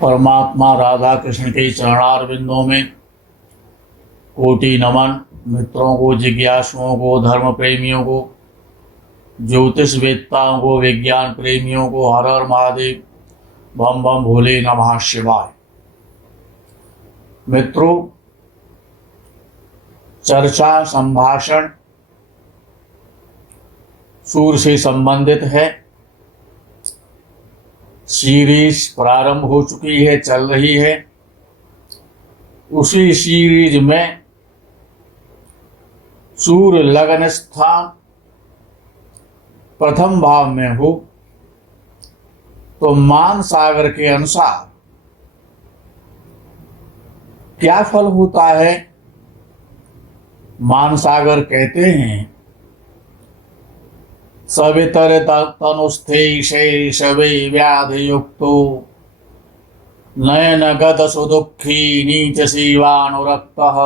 परमात्मा राधा कृष्ण के चरणारविंदों में कोटि नमन। मित्रों को, जिज्ञासुओं को, धर्म प्रेमियों को, ज्योतिष वेत्ताओं को, विज्ञान प्रेमियों को हर हर महादेव, बम बम भोले नमः शिवाय। मित्रों, चर्चा संभाषण सूर्य से संबंधित है। सीरीज प्रारंभ हो चुकी है, चल रही है। उसी सीरीज में सूर्य लगन स्थान प्रथम भाव में हो तो मान सागर के अनुसार क्या फल होता है। मान सागर कहते हैं सवितर तनुस्थे शैशवे व्याधियुक्तो नयन गत सुदुःखी नीच शिवानुरक्तः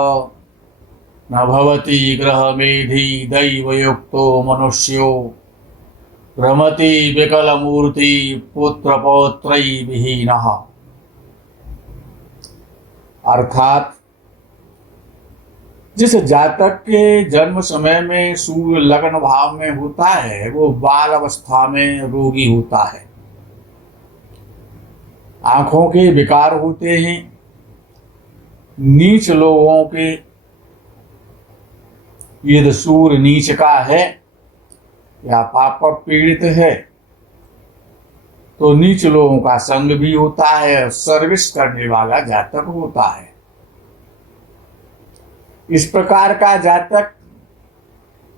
न भवति ग्रह मेधि दैवयुक्तो मनुष्यो रमति विकल मूर्ति पुत्र पौत्रै विहीनः। अर्थात जिस जातक के जन्म समय में सूर्य लग्न भाव में होता है वो बाल अवस्था में रोगी होता है, आंखों के विकार होते हैं, नीच लोगों के, यदि सूर्य नीच का है या पाप पीड़ित है तो नीच लोगों का संग भी होता है, सर्विस करने वाला जातक होता है। इस प्रकार का जातक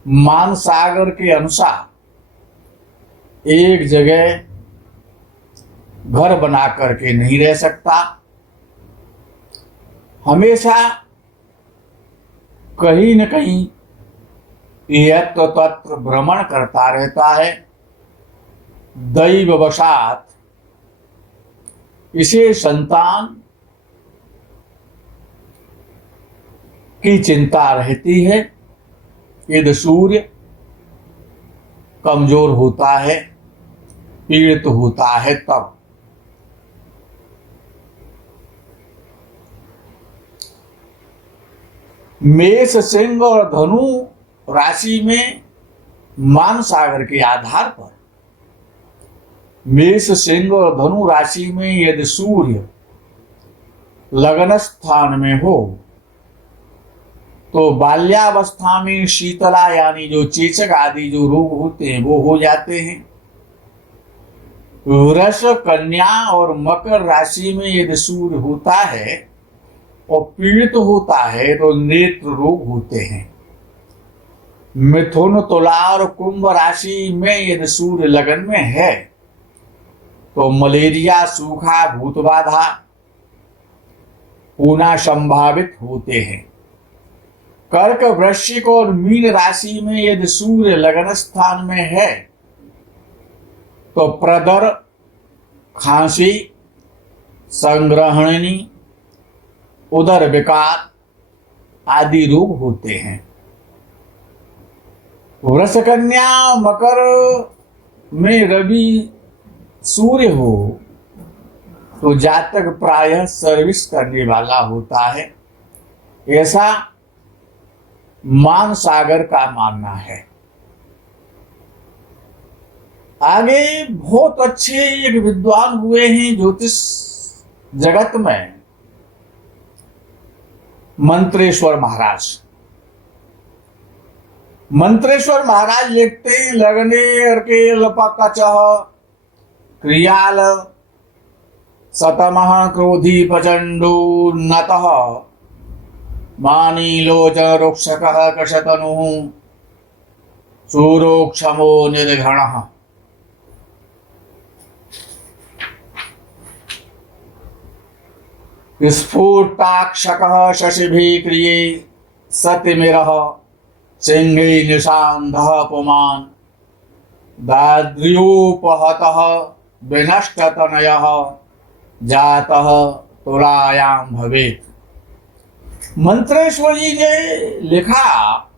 मान सागर के अनुसार एक जगह घर बना करके नहीं रह सकता, हमेशा कहीं न कहीं यत्र तत्र भ्रमण करता रहता है। दैववशात इसे संतान की चिंता रहती है। यदि सूर्य कमजोर होता है, पीड़ित होता है तब। मेष, सिंह और धनु राशि में मान सागर के आधार पर मेष, सिंह और धनु राशि में यदि सूर्य लगन स्थान में हो तो बाल्यावस्था में शीतला यानी जो चेचक आदि जो रोग होते हैं वो हो जाते हैं। वृष, कन्या और मकर राशि में यदि सूर्य होता है और पीड़ित होता है तो नेत्र रोग होते हैं। मिथुन, तुला और कुंभ राशि में यदि सूर्य लगन में है तो मलेरिया, सूखा, भूत बाधा होना संभावित होते हैं। कर्क, वृश्चिक और मीन राशि में यदि सूर्य लगन स्थान में है तो प्रदर, खांसी, संग्रहणी, उदर विकार आदि रोग होते हैं। वृष, कन्या, मकर में रवि सूर्य हो तो जातक प्रायः सर्विस करने वाला होता है, ऐसा मान सागर का मानना है। आगे बहुत अच्छे एक विद्वान हुए हैं ज्योतिष जगत में, मंत्रेश्वर महाराज। मंत्रेश्वर महाराज लिखते हैं लगने अर्के लपकचः क्रियाल सतमः क्रोधी प्रचंडो नतः मानी लोचन रुक्षकः कशतनुः सूरोक्षमो निर्घणः। स्फुटाक्षकः शशिभिः क्रिये सतिमिरः सिंहे निशान्धः पुमान् दाद्र्योपहतः विनष्टतनयः जातः तुलायां भवेत्। मंत्रेश्वर जी ने लिखा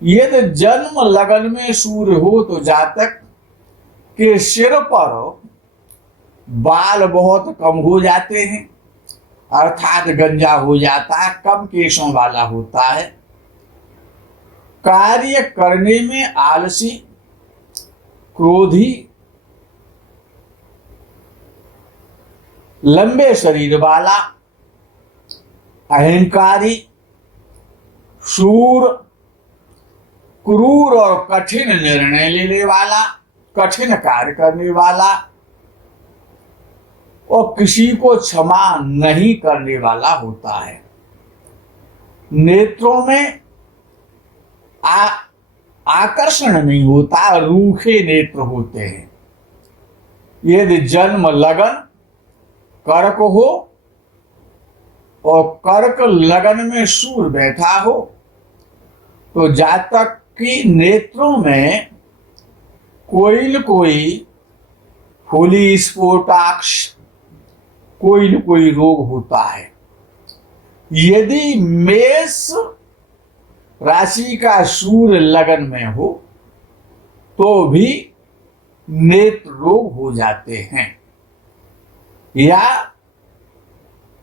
यदि जन्म लगन में सूर्य हो तो जातक के सिर पर बाल बहुत कम हो जाते हैं, अर्थात गंजा हो जाता है, कम केशों वाला होता है, कार्य करने में आलसी, क्रोधी, लंबे शरीर वाला, अहंकारी, शूर, क्रूर और कठिन निर्णय लेने वाला, कठिन कार्य करने वाला और किसी को क्षमा नहीं करने वाला होता है। नेत्रों में आकर्षण नहीं होता, रूखे नेत्र होते हैं। यदि जन्म लगन कर्क हो और कर्क लगन में सूर्य बैठा हो तो जातक की नेत्रों में कोई न कोई फूली स्फोटाक्ष, कोई न कोई रोग होता है। यदि मेष राशि का सूर्य लगन में हो तो भी नेत्र रोग हो जाते हैं, या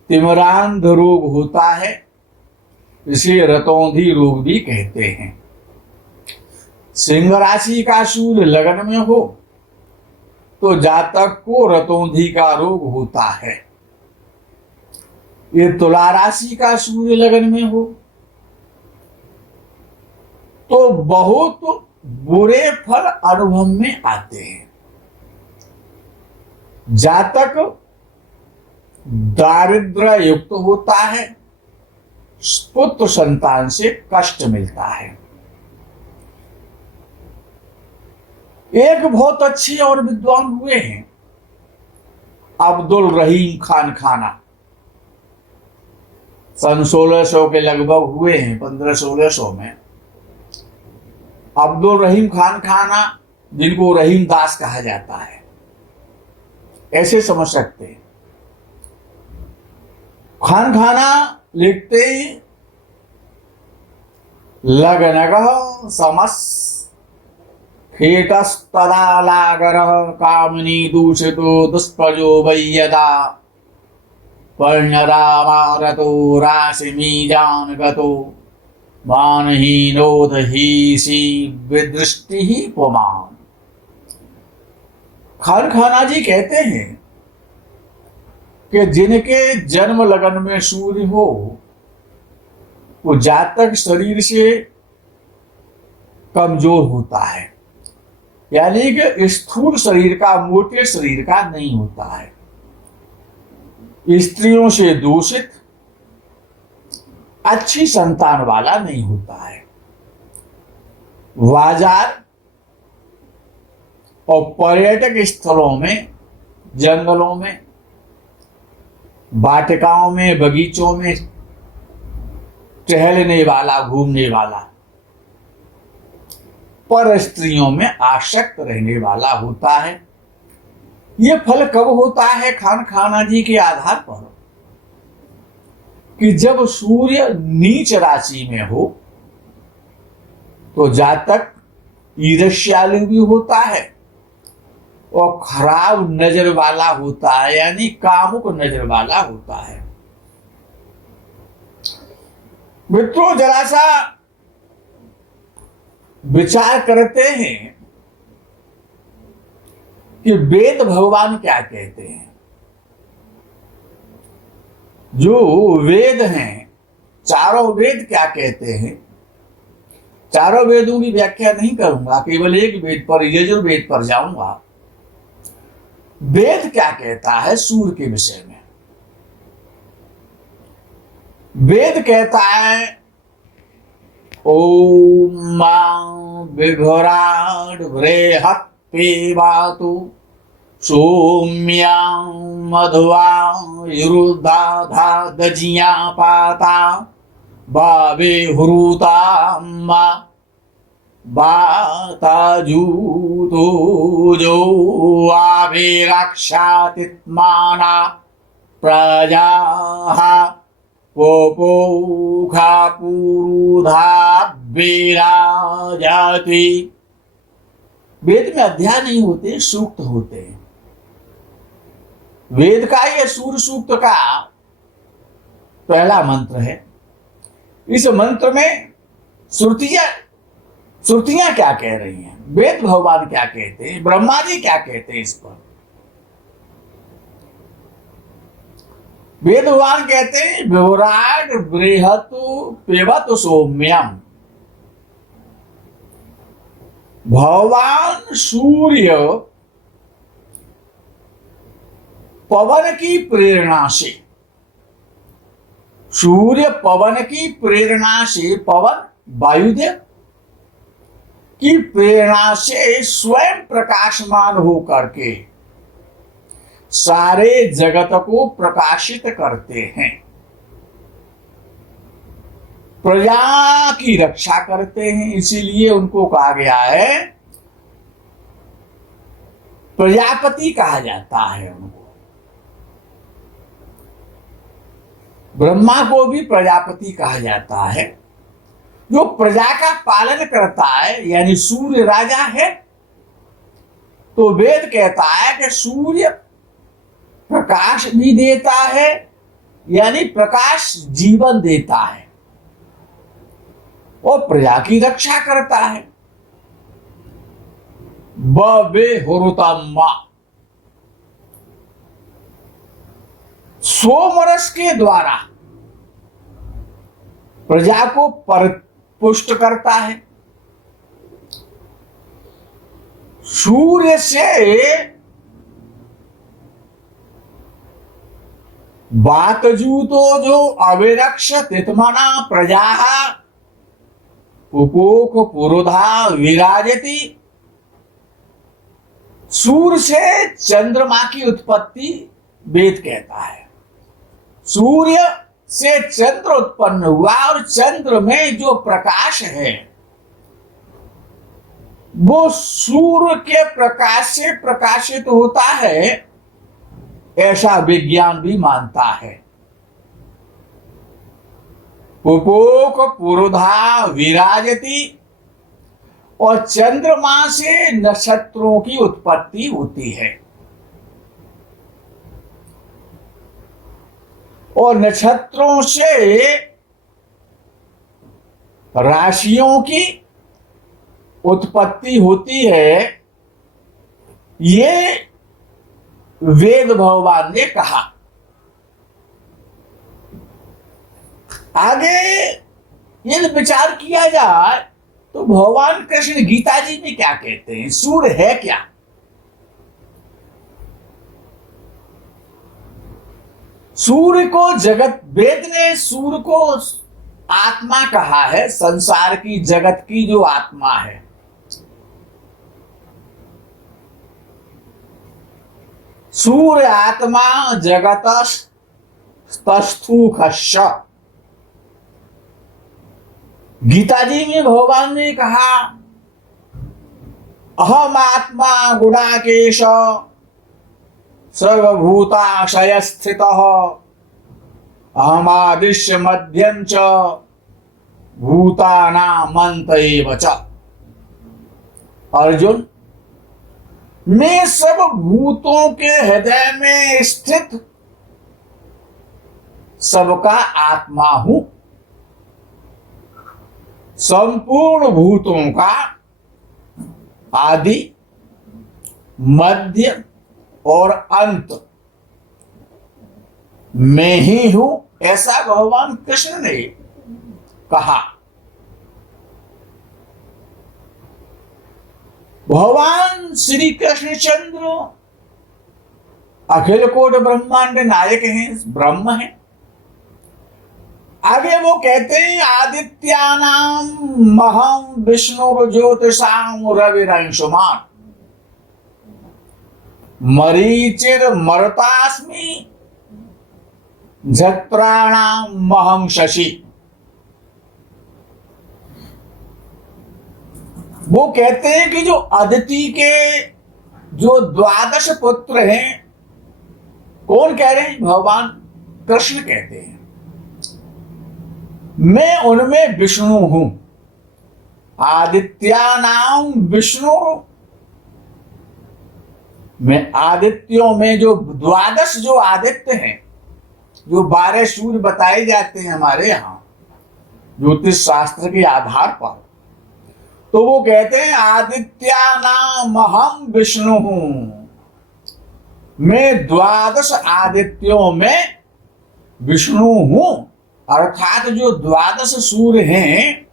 तिमिरांध रोग होता है, इसे रतौंधी रोग भी कहते हैं। सिंह राशि का सूर्य लगन में हो तो जातक को रतौंधी का रोग होता है। ये तुला राशि का सूर्य लगन में हो तो बहुत बुरे फल अनुभव में आते हैं। जातक दारिद्र्य युक्त होता है, पुत्र संतान से कष्ट मिलता है। एक बहुत अच्छे और विद्वान हुए हैं, अब्दुल रहीम खान खाना। सन 1600 के लगभग हुए हैं, 1500-1600 में। अब्दुल रहीम खान खाना, जिनको रहीम दास कहा जाता है, ऐसे समझ सकते हैं। खान खाना लिखते ही लगनगः समस हेतस्तदा लागरः कामिनी दूषितो दुष्प्रजो वै यदा पर्णरामारतो राशिमीजान गतो मानहीनोदहीसी विदृष्टि पुमान। खान खाना जी कहते हैं कि जिनके जन्म लगन में सूर्य हो वो जातक शरीर से कमजोर होता है, यानी कि स्थूल शरीर का, मोटे शरीर का नहीं होता है। स्त्रियों से दूषित, अच्छी संतान वाला नहीं होता है। बाजार और पर्यटक स्थलों में, जंगलों में, वाटिकाओं में, बगीचों में टहलने वाला, घूमने वाला, पर स्त्रियों में आसक्त रहने वाला होता है। यह फल कब होता है खान खाना जी के आधार पर कि जब सूर्य नीच राशि में हो तो जातक ईर्ष्यालु भी होता है और खराब नजर वाला होता है, यानी कामुक नजर वाला होता है। मित्रों, जरा सा विचार करते हैं कि वेद भगवान क्या कहते हैं। जो वेद हैं, चारों वेद क्या कहते हैं। चारों वेदों की व्याख्या नहीं करूंगा, केवल एक वेद पर, यजुर्वेद पर जाऊंगा। वेद क्या कहता है सूर्य के विषय में। वेद कहता है ओम विभराट बृहत् पिबातु सौम्या मधुवा युरुधा दजिया पाता बावे हुरुता बाता जूतो जो आवे रक्षातित्माना प्रजाः पोपोखा पुरुधा विराजति। वेद में अध्याय नहीं होते, सूक्त होते हैं। वेद का यह सूर्य सूक्त का पहला मंत्र है। इस मंत्र में श्रुतियां क्या कह रही हैं, वेद भगवान क्या कहते हैं, ब्रह्मा जी क्या कहते हैं इस पर। वेद भगवान कहते हैं विराट बृहतु पेवत सौम्यम। भगवान सूर्य पवन की प्रेरणा से, सूर्य पवन की प्रेरणा से, पवन वायुदेव की प्रेरणा से स्वयं प्रकाशमान होकर के सारे जगत को प्रकाशित करते हैं, प्रजा की रक्षा करते हैं। इसीलिए उनको कहा गया है, प्रजापति कहा जाता है उनको। ब्रह्मा को भी प्रजापति कहा जाता है, जो प्रजा का पालन करता है, यानी सूर्य राजा है। तो वेद कहता है कि सूर्य प्रकाश भी देता है, यानी प्रकाश जीवन देता है, और प्रजा की रक्षा करता है। बे होरुतम्मा, सोमरस के द्वारा प्रजा को पुष्ट करता है। सूर्य से वातजूतो जो अविरक्ष तितमना प्रजा पुपोक पुरोधा विराजती। सूर्य से चंद्रमा की उत्पत्ति वेद कहता है। सूर्य से चंद्र उत्पन्न हुआ, और चंद्र में जो प्रकाश है वो सूर्य के प्रकाश से प्रकाशित होता है, ऐसा विज्ञान भी मानता है। पुपोक पुरोधा विराजती, और चंद्रमा से नक्षत्रों की उत्पत्ति होती है, और नक्षत्रों से राशियों की उत्पत्ति होती है। ये वेद भगवान ने कहा। आगे यदि विचार किया जाए तो भगवान कृष्ण गीता जी में क्या कहते हैं, सूर्य है क्या। सूर्य को जगत, वेद ने सूर्य को आत्मा कहा है, संसार की जगत की जो आत्मा है। सूर्य आत्मा जगत तस्थूखश्च। गीता जी में भगवान ने कहा, अहम आत्मा गुणाकेश सर्वभूताशय स्थित अहमादिश्य मध्यम च भूतानामंत एव च। अर्जुन, मैं सब भूतों के हृदय में स्थित सबका आत्मा हूं, संपूर्ण भूतों का आदि, मध्य और अंत मैं ही हूं, ऐसा भगवान कृष्ण ने कहा। भगवान श्री कृष्णचंद्र अखिल कोट ब्रह्मांड नायक हैं, ब्रह्म हैं। आगे वो कहते हैं, आदित्यानाम महम विष्णु ज्योतिषाम रविरंशुमान मरीचिर मरतास्मि झत्राणाम महम शशि। वो कहते हैं कि जो अदिति के जो 12 पुत्र हैं, कौन कह रहे हैं, भगवान कृष्ण कहते हैं, मैं उनमें विष्णु हूं। आदित्यानाम विष्णु में आदित्यों में जो द्वादश जो आदित्य हैं, जो 12 सूर्य बताए जाते हैं हमारे यहाँ ज्योतिष शास्त्र के आधार पर, तो वो कहते हैं आदित्यानाम अहम विष्णु हूं, मैं द्वादश आदित्यों में विष्णु हूं। अर्थात जो द्वादश सूर्य हैं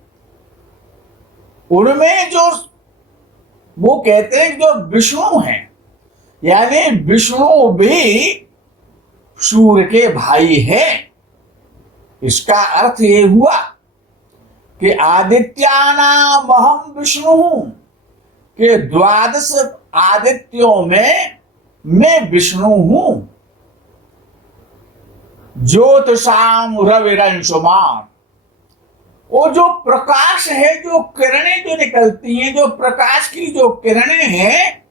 उनमें जो वो कहते हैं जो विष्णु हैं, यानी विष्णु भी सूर्य के भाई हैं। इसका अर्थ ये हुआ कि आदित्यानाम अहम विष्णु हूं, कि द्वादश आदित्यों में मैं विष्णु हूं। ज्योतिषाम रविरंशुमान, वो जो प्रकाश है, जो किरणें जो निकलती हैं, जो प्रकाश की जो किरणें हैं,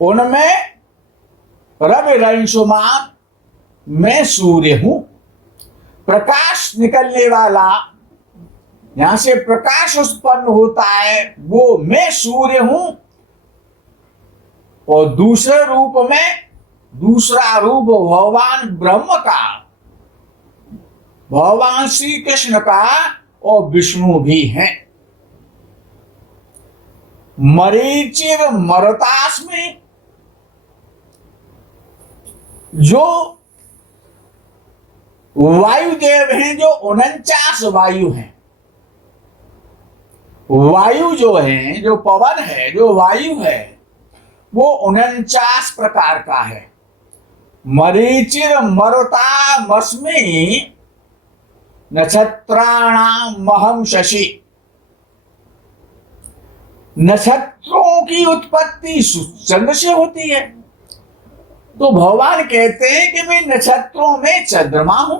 उनमें रविरंशुमान मैं सूर्य हूं। प्रकाश निकलने वाला, यहां से प्रकाश उत्पन्न होता है, वो मैं सूर्य हूं। और दूसरे रूप में, दूसरा रूप भगवान ब्रह्म का, भगवान श्री कृष्ण का और विष्णु भी हैं। मरीचिर मरुतास्मि, जो वायुदेव हैं, जो 49 वायु हैं, वायु जो है, जो पवन है, जो वायु है, वो 49 प्रकार का है। मरीचिर मरुता मस्मि नक्षत्राणाम महम शशि, नक्षत्रों की उत्पत्ति चंद्र से होती है। तो भगवान कहते हैं कि मैं नक्षत्रों में चंद्रमा हूं,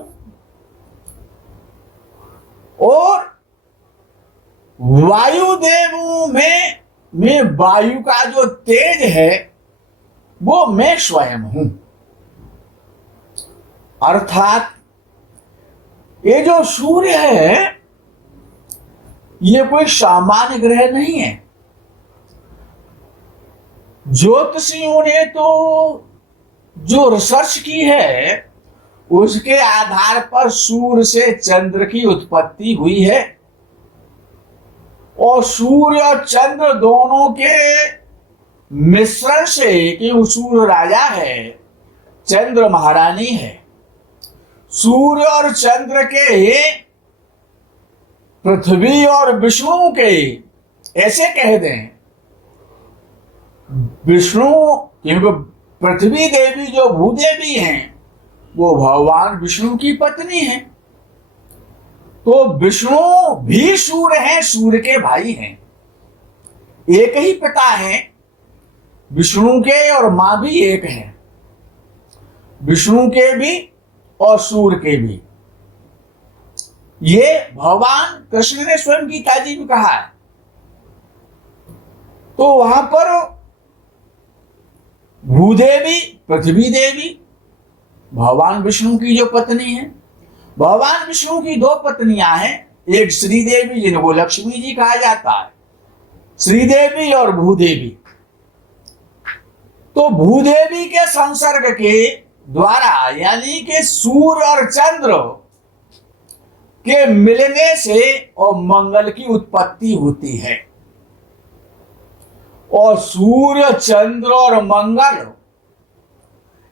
और वायुदेवों में मैं वायु का जो तेज है वो मैं स्वयं हूं। अर्थात ये जो सूर्य है ये कोई सामान्य ग्रह नहीं है। ज्योतिषियों ने तो जो रिसर्च की है उसके आधार पर सूर्य से चंद्र की उत्पत्ति हुई है, और सूर्य और चंद्र दोनों के मिश्रण से, कि सूर्य राजा है, चंद्र महारानी है। सूर्य और चंद्र के, पृथ्वी और विष्णु के, ऐसे कह दें, विष्णु, क्योंकि पृथ्वी देवी जो भूदेवी हैं वो भगवान विष्णु की पत्नी है, तो विष्णु भी सूर्य हैं, सूर्य के भाई हैं। एक ही पिता है विष्णु के, और मां भी एक है, विष्णु के भी और सूर्य के भी। ये भगवान कृष्ण ने स्वयं गीता जी में कहा है। तो वहां पर भूदेवी, पृथ्वी देवी भगवान विष्णु की जो पत्नी है। भगवान विष्णु की 2 पत्नियां हैं, एक श्रीदेवी जिनको लक्ष्मी जी कहा जाता है, श्रीदेवी और भूदेवी। तो भूदेवी के संसर्ग के द्वारा, यानी कि सूर्य और चंद्र के मिलने से और मंगल की उत्पत्ति होती है। और सूर्य, चंद्र और मंगल,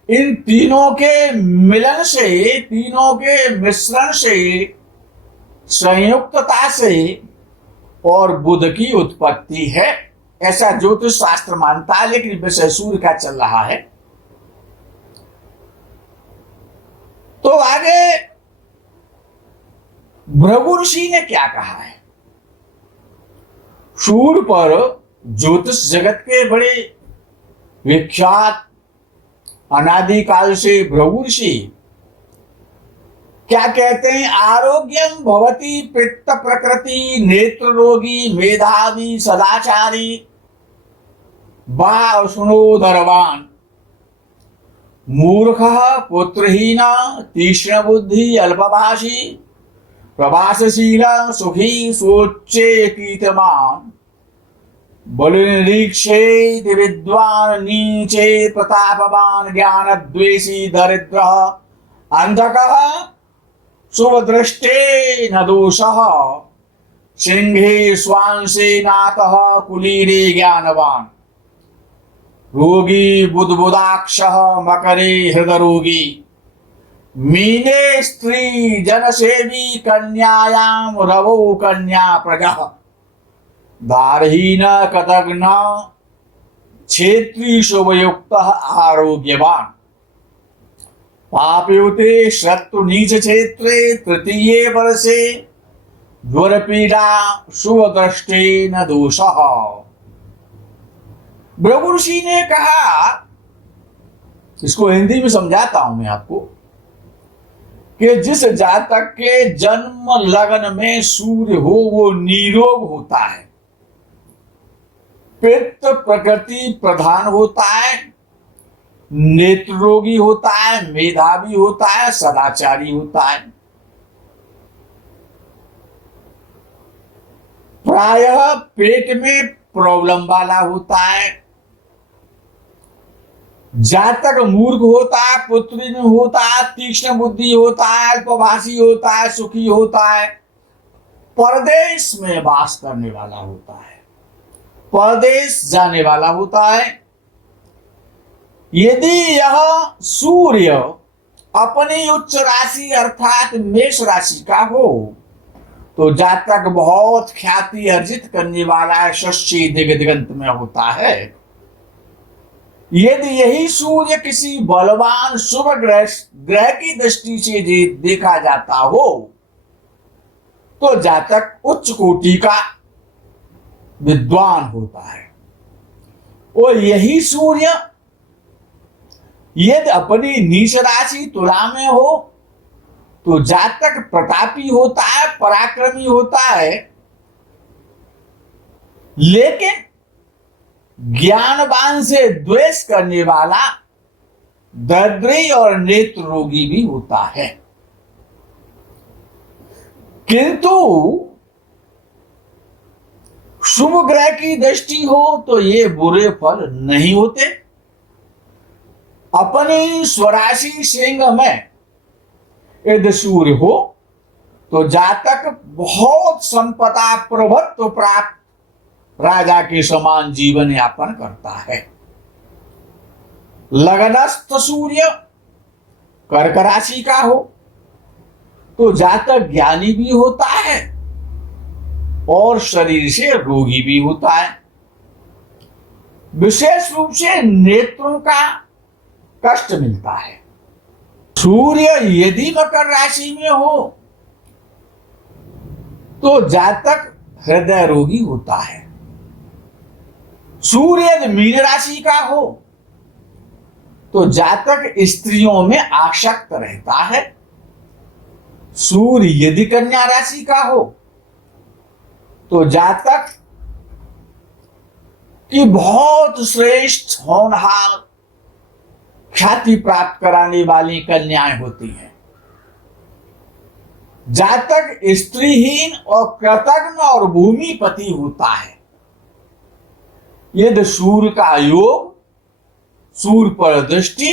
इन तीनों के मिलन से, तीनों के मिश्रण से, संयुक्तता से और बुध की उत्पत्ति है, ऐसा ज्योतिष शास्त्र मानता है। लेकिन विषय सूर्य का चल रहा है। तो आगे भृगु ऋषि ने क्या कहा है? सूर्य पर ज्योतिष जगत के बड़े विख्यात अनादिकाल से भृगु ऋषि क्या कहते हैं? आरोग्यम भवति पित्त प्रकृति नेत्र रोगी मेधावी सदाचारी वा सुनोदरवान मूर्ख पुत्रहीन तीक्ष्ण बुद्धि अल्पभाषी प्रवासशील सुखी सोचे कीर्तमान बलिनिरीक्षेति विद्वान् नीचे प्रतापवान् ज्ञान द्वेषी दरिद्र अंधकः शुभदृष्टे न दोषः सिंहे स्वांसे नाथः कुलीरे ज्ञानवान् रोगी बुद्बुदाक्षः मकरे हृदरोगी मीने स्त्री जनसेवी कन्यायां रवो कन्या प्रजः दारहीन कतग्न क्षेत्री शुभयुक्त आरोग्यवान पापयुते शत्रु नीच क्षेत्रे तृतीये वर्षे ज्वर पीड़ा शुभ दृष्टे न दोषः। भृगु ऋषि ने कहा, इसको हिंदी में समझाता हूं मैं आपको, कि जिस जातक के जन्म लग्न में सूर्य हो वो निरोग होता है, पित्त प्रकृति प्रधान होता है, नेत्र रोगी होता है, मेधावी होता है, सदाचारी होता है। प्रायः पेट में प्रॉब्लम वाला होता है। जातक मूर्ख होता है, पुत्रीन होता है, तीक्ष्ण बुद्धि होता है, अल्पभाषी होता है, सुखी होता है, परदेश में वास करने वाला होता है, परदेश जाने वाला होता है। यदि यह सूर्य अपनी उच्च राशि अर्थात मेष राशि का हो तो जातक बहुत ख्याति अर्जित करने वाला है, शशि दिगंत में होता है। यदि यही सूर्य किसी बलवान शुभ ग्रह की दृष्टि से देखा जाता हो तो जातक उच्च कोटि का विद्वान होता है। और यही सूर्य यदि अपनी नीच राशि तुला में हो तो जातक प्रतापी होता है, पराक्रमी होता है, लेकिन ज्ञानवान से द्वेष करने वाला दरिद्री और नेत्र रोगी भी होता है। किंतु शुभ ग्रह की दृष्टि हो तो ये बुरे फल नहीं होते। अपनी स्वराशि सिंह में यदि सूर्य हो तो जातक बहुत संपदा प्रभुत्व प्राप्त राजा के समान जीवन यापन करता है। लग्नस्थ सूर्य कर्क राशि का हो तो जातक ज्ञानी भी होता है और शरीर से रोगी भी होता है। विशेष रूप से नेत्रों का कष्ट मिलता है। सूर्य यदि मकर राशि में हो तो जातक हृदय रोगी होता है। सूर्य यदि मीन राशि का हो तो जातक स्त्रियों में आसक्त रहता है। सूर्य यदि कन्या राशि का हो तो जातक की बहुत श्रेष्ठ होनहार ख्याति प्राप्त कराने वाली कन्याएं होती हैं। जातक स्त्रीहीन और कृतघ्न और भूमिपति होता है। यदि सूर्य का योग सूर्य पर दृष्टि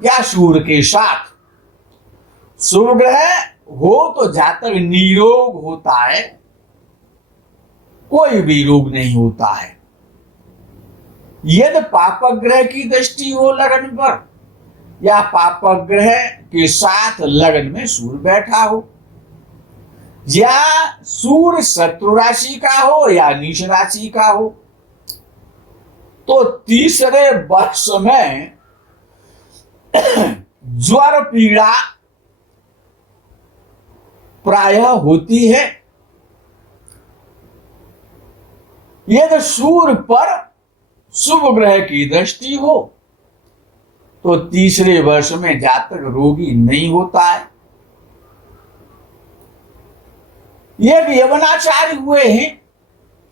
या सूर्य के साथ शुभ ग्रह हो तो जातक निरोग होता है, कोई भी रोग नहीं होता है। यदि पापक ग्रह की दृष्टि हो लगन पर या पापक ग्रह के साथ लगन में सूर्य बैठा हो या सूर्य शत्रु राशि का हो या नीच राशि का हो तो तीसरे वर्ष में ज्वर पीड़ा प्रायः होती है। यदि सूर्य पर शुभ ग्रह की दृष्टि हो तो तीसरे वर्ष में जातक रोगी नहीं होता है। ये यवनाचार्य हुए हैं,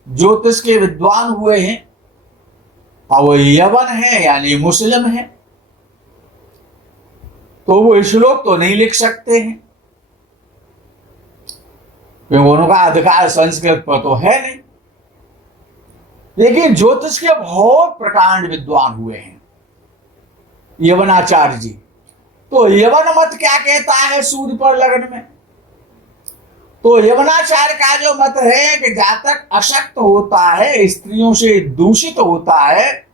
ज्योतिष के विद्वान हुए हैं और वो यवन है यानी मुस्लिम है, तो वो श्लोक तो नहीं लिख सकते हैं क्योंकि उनका अधिकार संस्कृत पर तो है नहीं। लेकिन ज्योतिष के बहुत प्रकांड विद्वान हुए हैं यवनाचार्य जी। तो यवन मत क्या कहता है सूर्य पर लगन में? तो यवनाचार्य का जो मत है कि जातक अशक्त होता है, स्त्रियों से दूषित होता है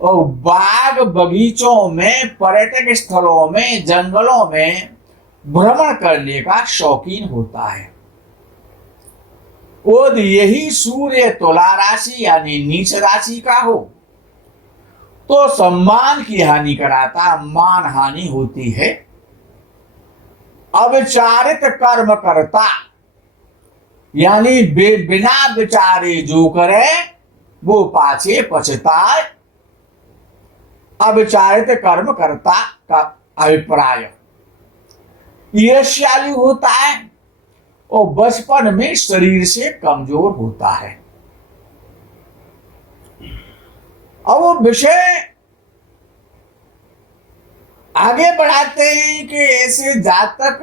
और बाग बगीचों में, पर्यटक स्थलों में, जंगलों में भ्रमण करने का शौकीन होता है, और यही सूर्य तुला राशि यानी नीच राशि का हो तो सम्मान की हानि कराता, मान हानि होती है। अविचारित कर्म करता यानी बिना विचारे जो करे वो पाछे पछताए। अविचारित कर्म करता का अभिप्राय ईर्ष्यालु होता है और बचपन में शरीर से कमजोर होता है। अब वो विषय आगे बढ़ाते हैं कि ऐसे जातक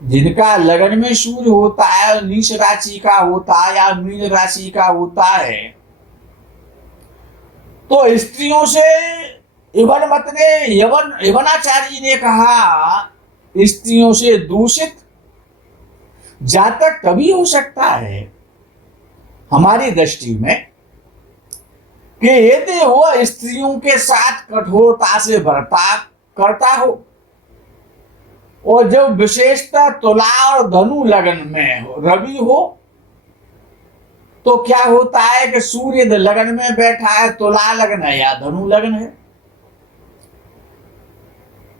जिनका लगन में सूर्य होता है, नीच राशि का होता है या मीन राशि का होता है, तो स्त्रियों से यवनाचार्य ने कहा स्त्रियों से दूषित जातक तभी हो सकता है हमारी दृष्टि में कि यदि वह स्त्रियों के साथ कठोरता से बर्ताव करता हो, और जब विशेषता तुला और धनु लगन में हो, रवि हो, तो क्या होता है कि सूर्य लगन में बैठा है, तुला लगन है या धनु लगन है,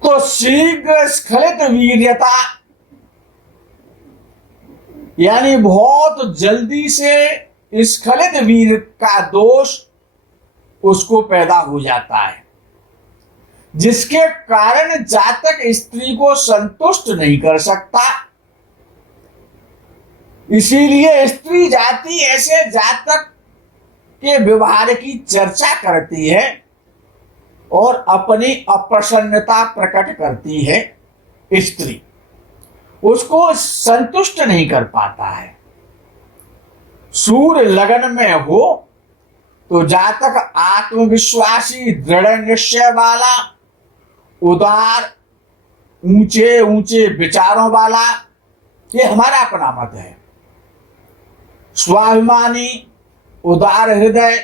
तो शीघ्र स्खलित वीर्यता यानी बहुत जल्दी से स्खलित वीर का दोष उसको पैदा हो जाता है, जिसके कारण जातक स्त्री को संतुष्ट नहीं कर सकता। इसीलिए स्त्री जाति ऐसे जातक के व्यवहार की चर्चा करती है और अपनी अप्रसन्नता प्रकट करती है। स्त्री उसको संतुष्ट नहीं कर पाता है। सूर्य लगन में हो तो जातक आत्मविश्वासी, दृढ़ निश्चय वाला, उदार, ऊंचे ऊंचे विचारों वाला, ये हमारा अपना मत है, स्वाभिमानी, उदार हृदय,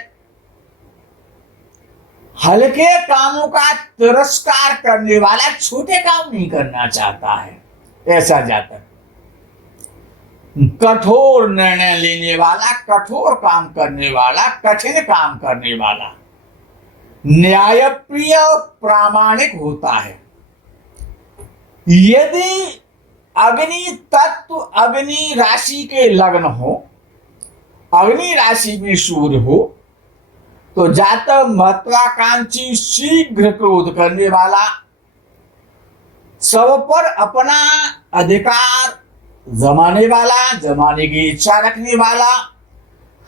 हल्के कामों का तिरस्कार करने वाला, छोटे काम नहीं करना चाहता है ऐसा जातक, कठोर निर्णय लेने वाला, कठोर काम करने वाला, कठिन काम करने वाला, न्यायप्रिय और प्रामाणिक होता है। यदि अग्नि तत्व अग्नि राशि के लग्न हो, अग्नि राशि में सूर्य हो, तो जातक महत्वाकांक्षी, शीघ्र क्रोध करने वाला, सब पर अपना अधिकार जमाने वाला, जमाने की इच्छा रखने वाला,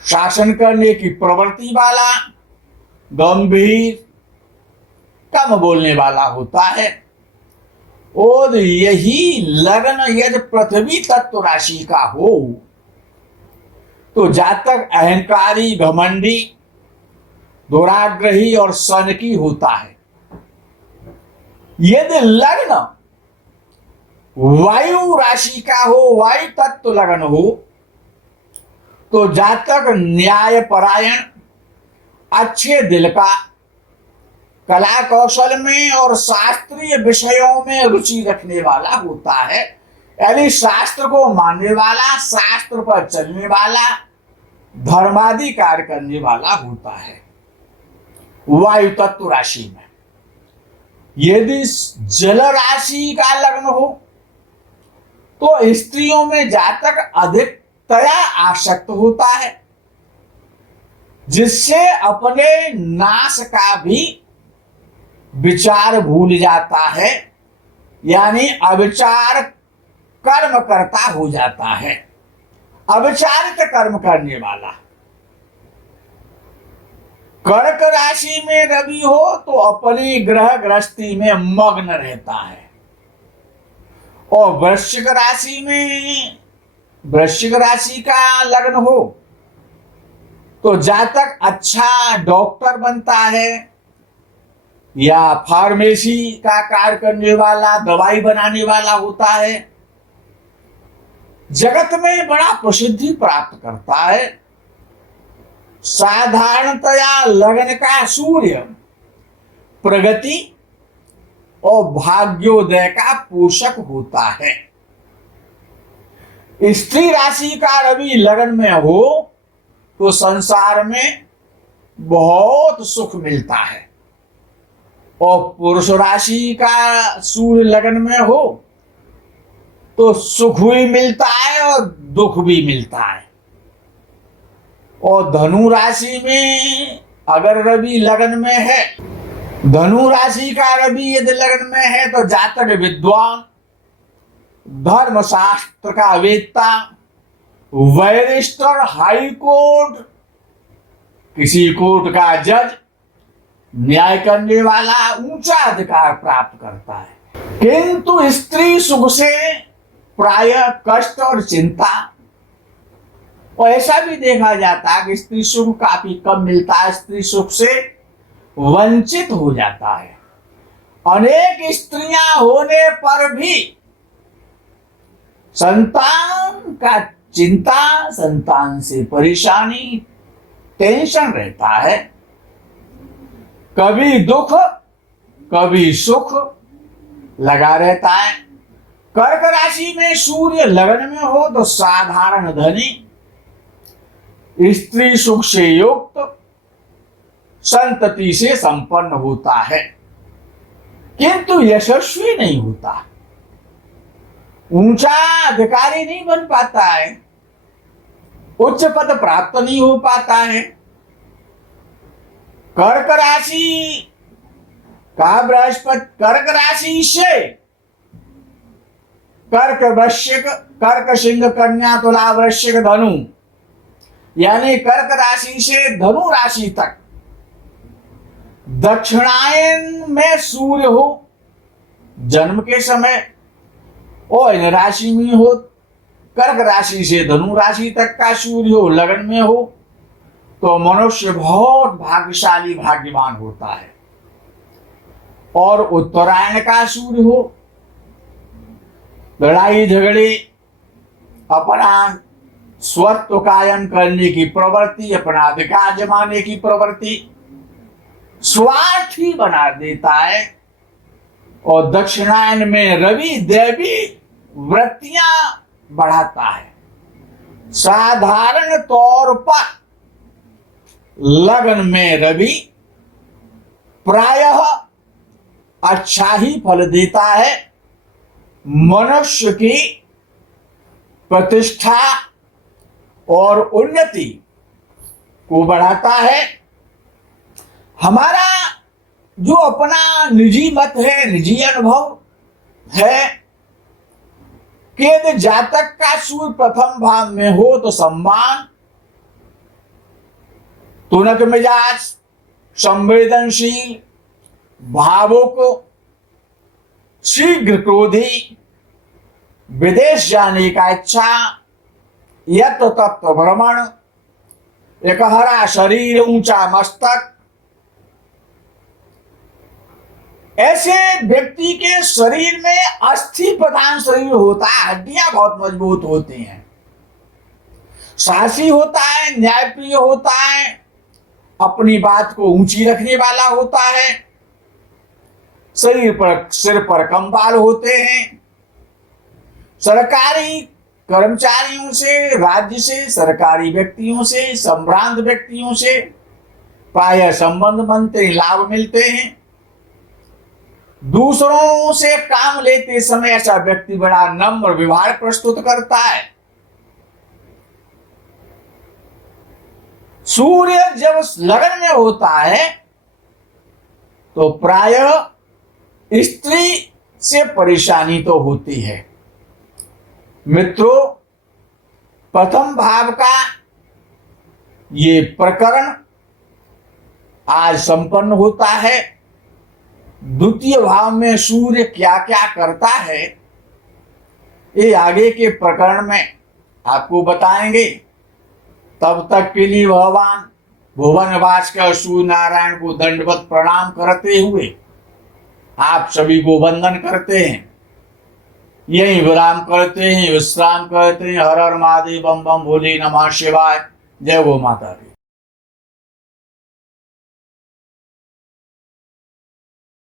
शासन करने की प्रवृत्ति वाला, गंभीर, कम बोलने वाला होता है। और यही लग्न यदि पृथ्वी तत्व राशि का हो तो जातक अहंकारी, घमंडी, दुराग्रही और सनकी होता है। यदि लग्न वायु राशि का हो, वायु तत्व लगन हो, तो जातक न्यायपरायण, अच्छे दिल का, कला कौशल में और शास्त्रीय विषयों में रुचि रखने वाला होता है, यानी शास्त्र को मानने वाला, शास्त्र पर चलने वाला, धर्मादि कार्य करने वाला होता है वायु तत्व राशि में। यदि जल राशि का लग्न हो तो स्त्रियों में जातक अधिकतया आसक्त होता है, जिससे अपने नाश का भी विचार भूल जाता है, यानी अविचार कर्म करता हो जाता है, अविचारित कर्म करने वाला। कर्क राशि में रवि हो तो अपनी ग्रह गृहस्थी में मग्न रहता है, और वृश्चिक राशि में, वृश्चिक राशि का लग्न हो तो जातक अच्छा डॉक्टर बनता है या फार्मेसी का कार्य करने वाला, दवाई बनाने वाला होता है, जगत में बड़ा प्रसिद्धि प्राप्त करता है। साधारणतया लगन का सूर्य प्रगति और भाग्योदय का पोषक होता है। स्त्री राशि का रवि लगन में हो तो संसार में बहुत सुख मिलता है, और पुरुष राशि का सूर्य लगन में हो तो सुख भी मिलता है और दुख भी मिलता है। और धनु राशि में अगर रवि लगन में है, धनु राशि का रवि यदि लगन में है तो जातक विद्वान, धर्म शास्त्र का वेत्ता, बैरिस्टर, हाई कोर्ट, किसी कोर्ट का जज, न्याय करने वाला ऊंचा अधिकार प्राप्त करता है। किंतु स्त्री सुख से प्रायः कष्ट और चिंता, और ऐसा भी देखा जाता है कि स्त्री सुख काफी कम मिलता है, स्त्री सुख से वंचित हो जाता है। अनेक स्त्रियां होने पर भी संतान का चिंता, संतान से परेशानी, टेंशन रहता है। कभी दुख कभी सुख लगा रहता है। कर्क राशि में सूर्य लगन में हो तो साधारण धनी, स्त्री सुख से युक्त, संतति से संपन्न होता है, किंतु यशस्वी नहीं होता, ऊंचा अधिकारी नहीं बन पाता है, उच्च पद प्राप्त नहीं हो पाता है। कर्क राशि का बृहस्पति कर्क राशि से कर्क, वृश्चिक, कर्क, सिंह, कन्या, तुला, वृश्चिक, धनु, यानी कर्क राशि से धनु राशि तक दक्षिणायन में सूर्य हो जन्म के समय, और इन राशि में हो, कर्क राशि से धनु राशि तक का सूर्य हो लगन में हो, तो मनुष्य बहुत भाग्यशाली, भाग्यवान होता है। और उत्तरायण का सूर्य हो, लड़ाई झगड़े, अपना स्वत्व कायम करने की प्रवृत्ति, अपना अधिकार जमाने की प्रवृत्ति, स्वार्थी बना देता है। और दक्षिणायन में रवि दैवी वृत्तियां बढ़ाता है। साधारण तौर पर लगन में रवि प्रायः अच्छा ही फल देता है, मनुष्य की प्रतिष्ठा और उन्नति को बढ़ाता है। हमारा जो अपना निजी मत है, निजी अनुभव है कि यदि जातक का सूर्य प्रथम भाव में हो तो सम्मान, तुनक मिजाज, संवेदनशील, भावुक, शीघ्र क्रोधी, विदेश जाने का इच्छा, यत्र तत्र भ्रमण, एक हरा शरीर, ऊंचा मस्तक, ऐसे व्यक्ति के शरीर में अस्थि प्रधान शरीर होता है, हड्डियां बहुत मजबूत होती हैं, साहसी होता है, न्यायप्रिय होता है, अपनी बात को ऊंची रखने वाला होता है, सिर पर कम बाल होते हैं, सरकारी कर्मचारियों से, राज्य से, सरकारी व्यक्तियों से, संभ्रांत व्यक्तियों से प्रायः संबंध बनते, लाभ मिलते हैं। दूसरों से काम लेते समय ऐसा व्यक्ति बड़ा नम्र व्यवहार प्रस्तुत करता है। सूर्य जब लगन में होता है तो प्रायः स्त्री से परेशानी तो होती है। मित्रों, प्रथम भाव का ये प्रकरण आज संपन्न होता है। द्वितीय भाव में सूर्य क्या क्या करता है ये आगे के प्रकरण में आपको बताएंगे। तब तक के लिए भगवान भुवनवास के सूर्य नारायण को दंडवत प्रणाम करते हुए आप सभी को वंदन करते हैं। यही विराम करते हैं, विश्राम करते हैं। हर हर महादेव, बम बम भोले, नमः शिवाय। जय गो माता दी।